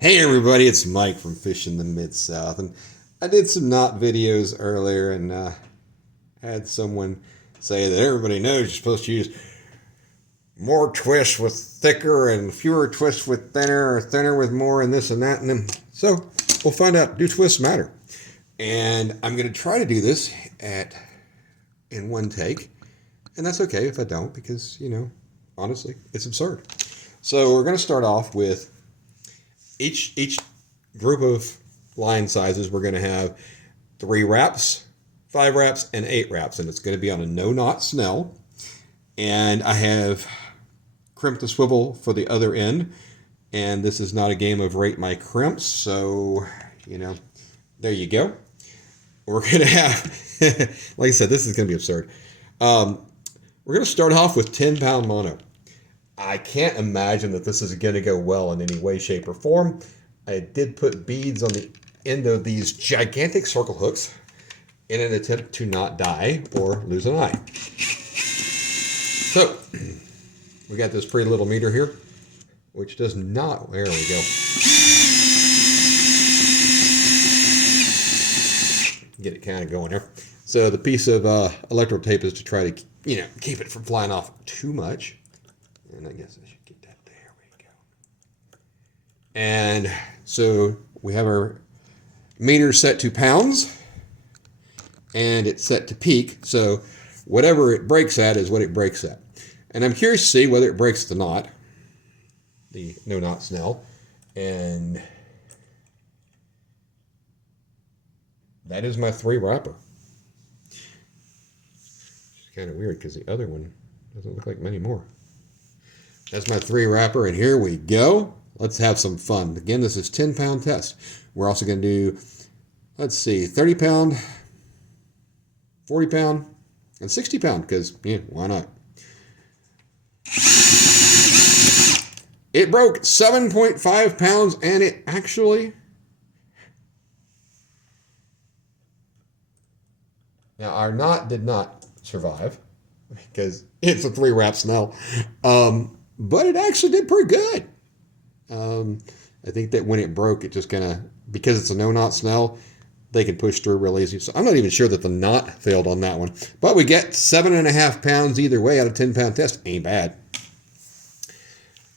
Hey everybody, it's Mike from Fishing the Mid-South, and I did some knot videos earlier and had someone say that everybody knows you're supposed to use more twists with thicker and fewer twists with thinner, or thinner with more, and this and that, and then so we'll find out, do twists matter? And I'm going to try to do this in one take, and that's okay if I don't, because honestly, it's absurd. So we're going to start off with each group of line sizes. We're going to have 3 wraps, 5 wraps, and 8 wraps, and it's going to be on a no knot snell. And I have crimped the swivel for the other end, and this is not a game of rate my crimps, so there you go. We're going to have like I said, this is going to be absurd. We're going to start off with 10-pound mono. I can't imagine that this is going to go well in any way, shape, or form. I did put beads on the end of these gigantic circle hooks in an attempt to not die or lose an eye. So, we got this pretty little meter here, which does not, there we go. Get it kind of going there. So the piece of electrical tape is to try to, keep it from flying off too much. And I guess I should get that. There we go. And so we have our meter set to pounds, and it's set to peak. So whatever it breaks at is what it breaks at. And I'm curious to see whether it breaks the knot, the no knot snell. And that is my 3 wrapper. It's kind of weird because the other one doesn't look like many more. That's my 3 wrapper, and here we go. Let's have some fun. Again, this is 10-pound test. We're also going to do, let's see, 30-pound, 40-pound, and 60-pound, because, why not? It broke 7.5 pounds, and it actually... Now, our knot did not survive, because it's a 3-wrap snell. But it actually did pretty good. I think that when it broke, it just kind of, because it's a no-knot snell, they can push through real easy. So I'm not even sure that the knot failed on that one. But we get 7.5 pounds either way out of 10-pound test. Ain't bad.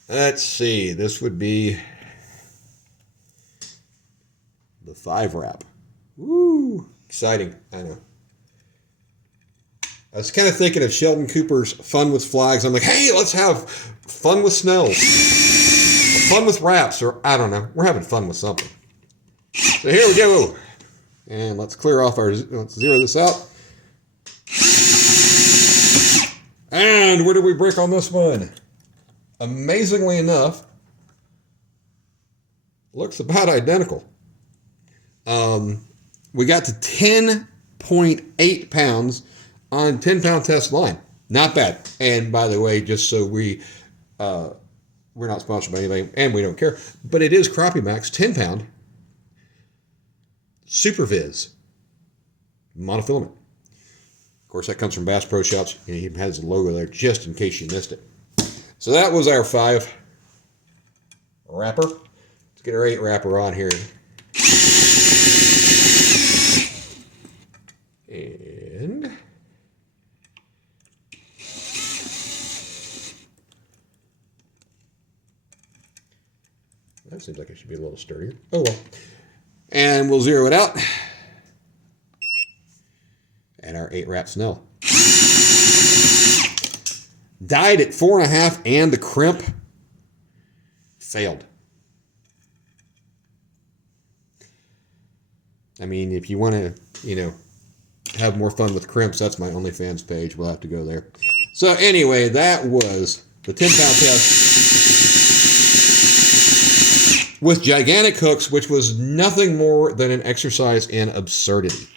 Let's see. This would be the 5-wrap. Woo! Exciting. I know. I was kind of thinking of Sheldon Cooper's Fun with Flags. I'm like, hey, let's have fun with snells. Or fun with wraps, or I don't know. We're having fun with something. So here we go. And let's clear off let's zero this out. And where did we break on this one? Amazingly enough, looks about identical. We got to 10.8 pounds on 10-pound test line. Not bad. And by the way, just so we're not sponsored by anybody, and we don't care, but it is Crappie Max 10-pound Super Viz monofilament. Of course, that comes from Bass Pro Shops. It even has the logo there just in case you missed it. So that was our 5 wrapper. Let's get our 8 wrapper on here. And that seems like it should be a little sturdier. Oh well. And we'll zero it out. And our 8-wrap snell. Died at 4.5, and the crimp failed. I mean, if you want to, have more fun with crimps, that's my OnlyFans page. We'll have to go there. So anyway, that was the 10-pound test with gigantic hooks, which was nothing more than an exercise in absurdity.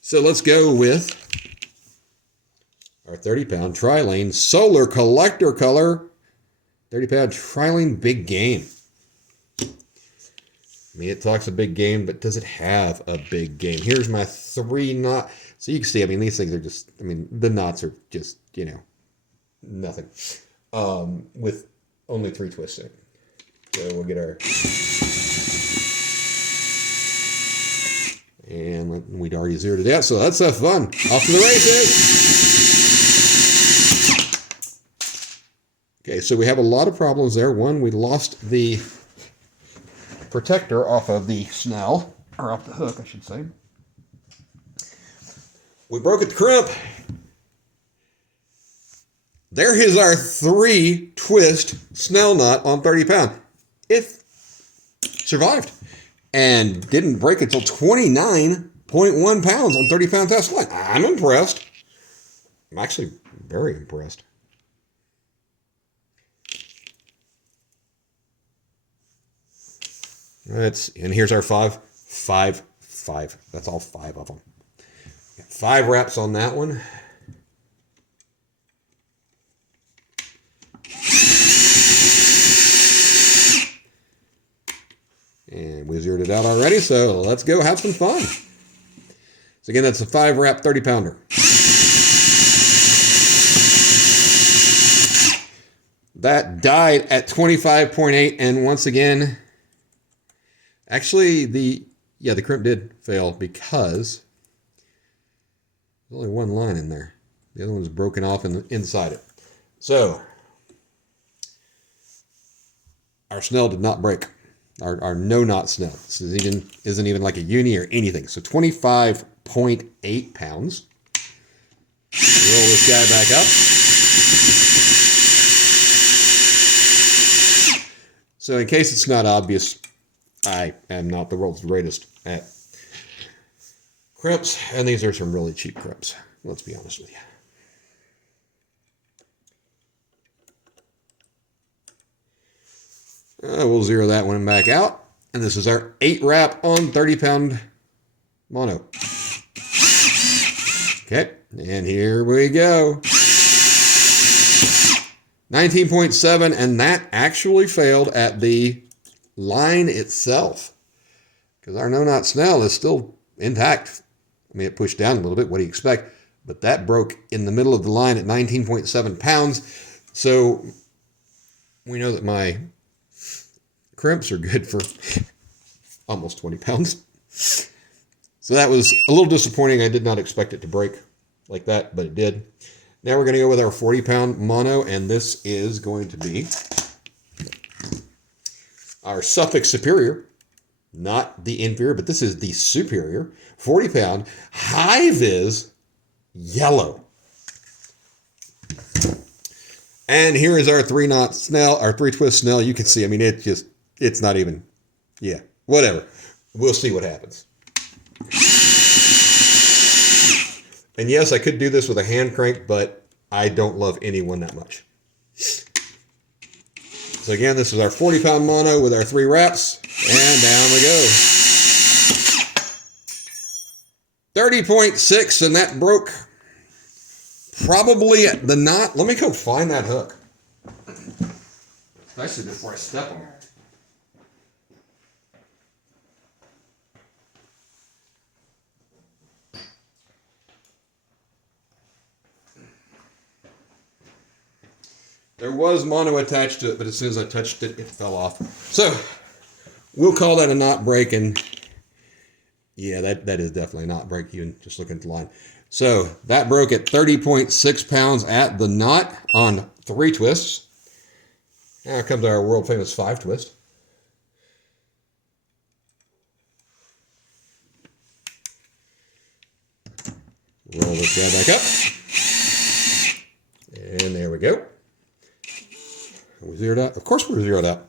So let's go with our 30-pound Trilane Solar Collector Color 30-pound Trilane Big Game. I mean, it talks a big game, but does it have a big game? Here's my 3 knot. So you can see, I mean, these things are just, I mean, the knots are just, nothing. With only 3 twists in it. So we'll get our... And we'd already zeroed it out, so that's fun. Off to the races! Okay, so we have a lot of problems there. One, we lost the protector off of the snell, or off the hook, I should say. We broke at the crimp. There is our 3-twist snell knot on 30 pound. It survived and didn't break until 29.1 pounds on 30 pound test line. I'm impressed. I'm actually very impressed. And here's our 5. That's all 5 of them. 5 wraps on that one. And we zeroed it out already, so let's go have some fun. So again, that's a 5 wrap 30 pounder. That died at 25.8, and once again, actually the crimp did fail because there's only one line in there. The other one's broken off inside it. So our snell did not break. Our no knot snell. This isn't even like a uni or anything. So 25.8 pounds. Roll this guy back up. So in case it's not obvious, I am not the world's greatest at crimps, and these are some really cheap crimps. Let's be honest with you. We'll zero that one back out. And this is our 8 wrap on 30 pound mono. Okay, and here we go. 19.7, and that actually failed at the line itself. Because our no-knot snell is still intact. I mean, it pushed down a little bit. What do you expect? But that broke in the middle of the line at 19.7 pounds. So we know that my crimps are good for almost 20 pounds. So that was a little disappointing. I did not expect it to break like that, but it did. Now we're going to go with our 40 pound mono, and this is going to be our Suffolk Superior, not the inferior, but this is the superior, 40 pound, high vis yellow. And here is our 3-knot snell, our 3-twist snell. You can see, I mean, it's not even, yeah, whatever. We'll see what happens. And yes, I could do this with a hand crank, but I don't love any one that much. So again, this is our 40 pound mono with our 3 wraps, and down we go. 30.6, and that broke probably the knot. Let me go find that hook. Especially before I step on it. There was mono attached to it, but as soon as I touched it, it fell off. So we'll call that a knot break, and yeah, that is definitely a knot break, even just looking at the line. So that broke at 30.6 pounds at the knot on 3 twists. Now comes our world famous 5 twist. Roll this guy back up. And there we go. We're zeroed out. Of course we're zeroed out.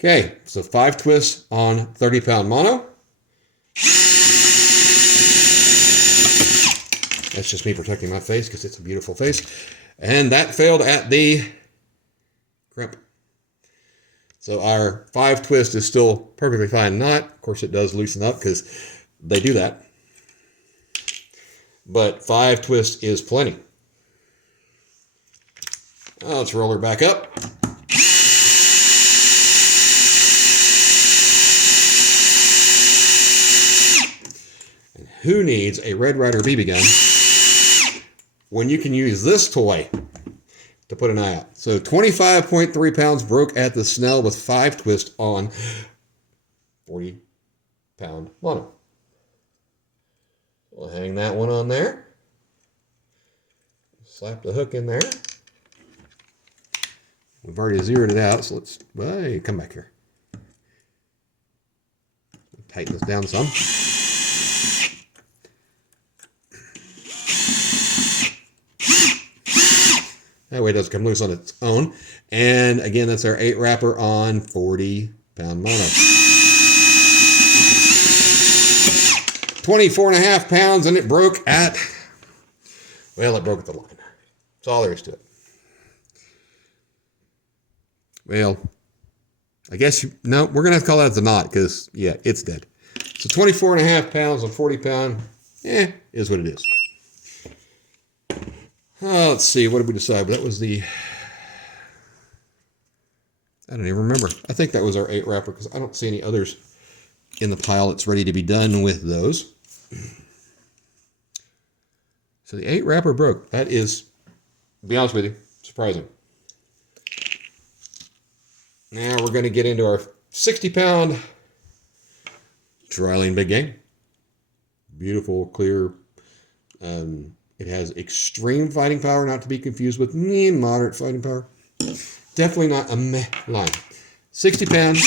Okay, so 5 twists on 30 pound mono. That's just me protecting my face because it's a beautiful face. And that failed at the crimp. So our 5 twist is still perfectly fine knot. Of course it does loosen up because they do that. But 5 twist is plenty. Now let's roll her back up. And who needs a Red Ryder BB gun when you can use this toy to put an eye out? So 25.3 pounds broke at the snell with 5 twists on 40-pound mono. We'll hang that one on there. Slap the hook in there. We've already zeroed it out, so let's, hey, come back here. Tighten this down some. That way it doesn't come loose on its own. And again, that's our 8 wrapper on 40-pound mono. 24.5 pounds, and it broke at, well, it broke at the line. That's all there is to it. Well, I guess, no, we're going to have to call that the knot because, yeah, it's dead. So 24.5 pounds on 40-pound, is what it is. Let's see, what did we decide? That was the, I don't even remember. I think that was our 8 wrapper because I don't see any others in the pile that's ready to be done with those. So the 8 wrapper broke. That is, to be honest with you, surprising. Now we're going to get into our 60-pound Trilene Big Game. Beautiful, clear. It has extreme fighting power, not to be confused with moderate fighting power. Definitely not a meh line. 60 pounds.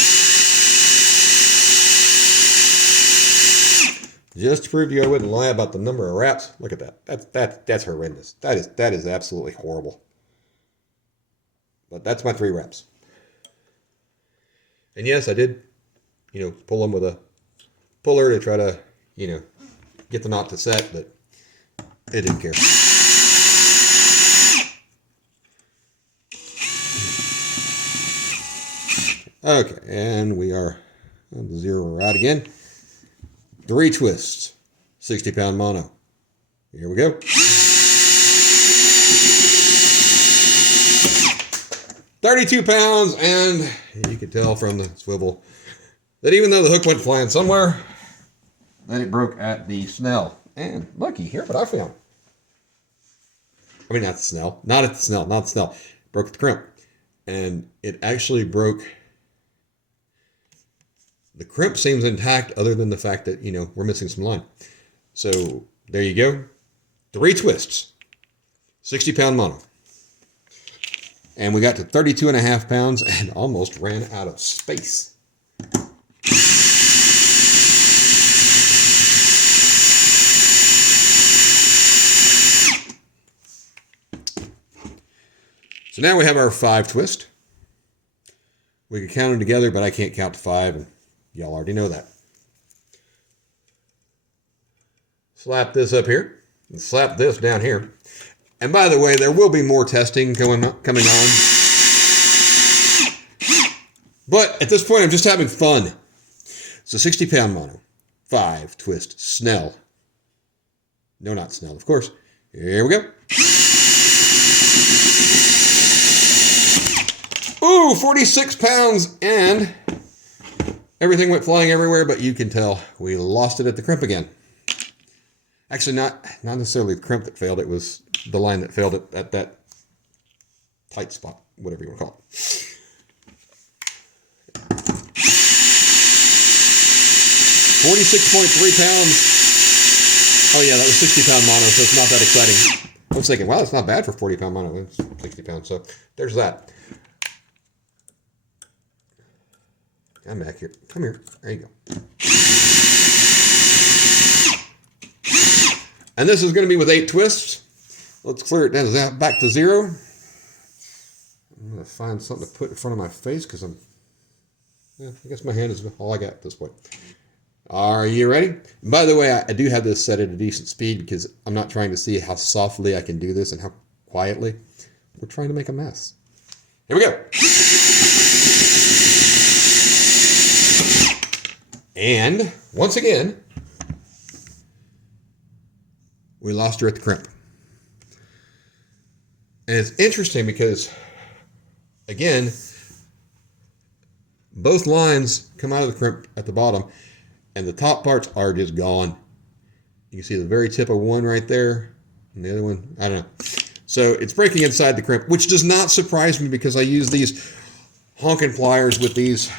Just to prove to you I wouldn't lie about the number of wraps. Look at that. That's horrendous. That is absolutely horrible. But that's my 3 wraps. And yes, I did, pull them with a puller to try to, get the knot to set, but it didn't care. Okay, and we are on the 0 rod again. 3 twists, 60-pound mono. Here we go. $32 pounds, and you can tell from the swivel that even though the hook went flying somewhere, that it broke at the snell. And looky here, what I found. I mean, not the snell. Not at the snell. Not the snell. Broke at the crimp. And it actually broke. The crimp seems intact other than the fact that, we're missing some line. So there you go. 3 twists. 60-pound mono. And we got to 32.5 pounds and almost ran out of space. So now we have our 5 twist. We can count them together, but I can't count to 5, and y'all already know that. Slap this up here, and slap this down here. And by the way, there will be more testing coming on. But at this point, I'm just having fun. So 60-pound mono, 5 twist snell. No, not snell, of course. Here we go. Ooh, 46 pounds, and everything went flying everywhere, but you can tell we lost it at the crimp again. Actually, not necessarily the crimp that failed, it was the line that failed at that tight spot, whatever you want to call it. 46.3 pounds. Oh yeah, that was 60-pound mono, so it's not that exciting. I was thinking, wow, that's not bad for 40-pound mono. It's 60 pounds, so there's that. Come back here. Come here. There you go. And this is going to be with 8 twists. Let's clear it down back to 0. I'm going to find something to put in front of my face because I guess my hand is all I got at this point. Are you ready? And by the way, I do have this set at a decent speed because I'm not trying to see how softly I can do this and how quietly. We're trying to make a mess. Here we go. And once again, we lost her at the crimp. And it's interesting because, again, both lines come out of the crimp at the bottom, and the top parts are just gone. You can see the very tip of one right there, and the other one, I don't know. So it's breaking inside the crimp, which does not surprise me because I use these honking pliers with these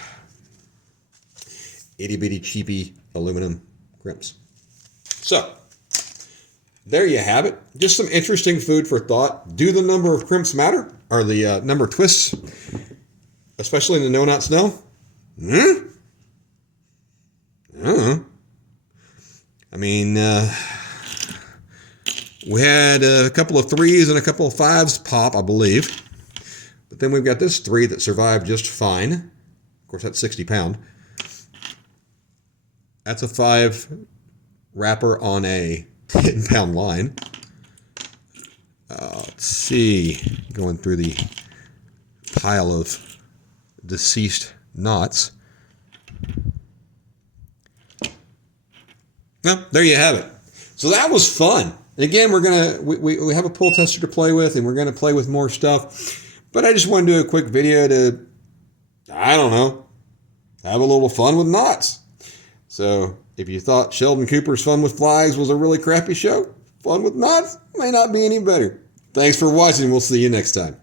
itty bitty cheapy aluminum crimps. So there you have it. Just some interesting food for thought. Do the number of crimps matter? Or the number of twists, especially in the no-knot snell? I mean, we had a couple of 3s and a couple of 5s pop, I believe. But then we've got this 3 that survived just fine. Of course, that's 60 pound. That's a 5 wrapper on a 10 pound line. Let's see, going through the pile of deceased knots. Well, there you have it. So that was fun. And again, we have a pull tester to play with, and we're gonna play with more stuff. But I just want to do a quick video to, I don't know, have a little fun with knots. So if you thought Sheldon Cooper's Fun with Flags was a really crappy show, Fun with Knots may not be any better. Thanks for watching. We'll see you next time.